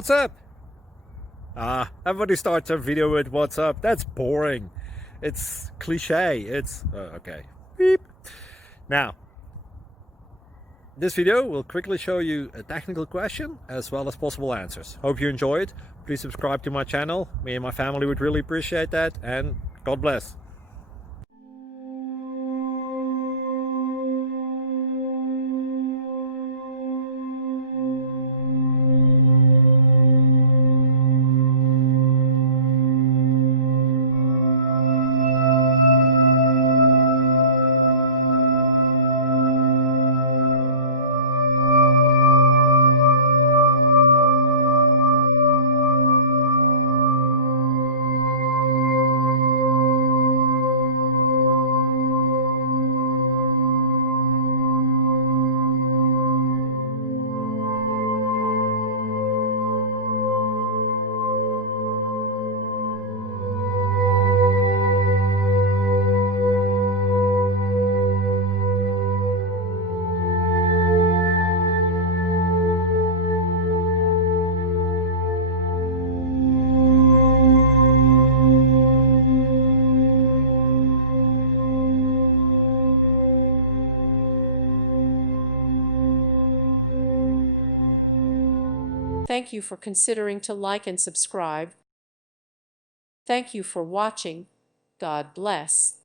What's up? Everybody starts their video with what's up. That's boring. It's cliche. It's okay. Beep. Now, this video will quickly show you a technical question as well as possible answers. Hope you enjoy it. Please subscribe to my channel. Me and my family would really appreciate that, and God bless. Thank you for considering to like and subscribe. Thank you for watching. God bless.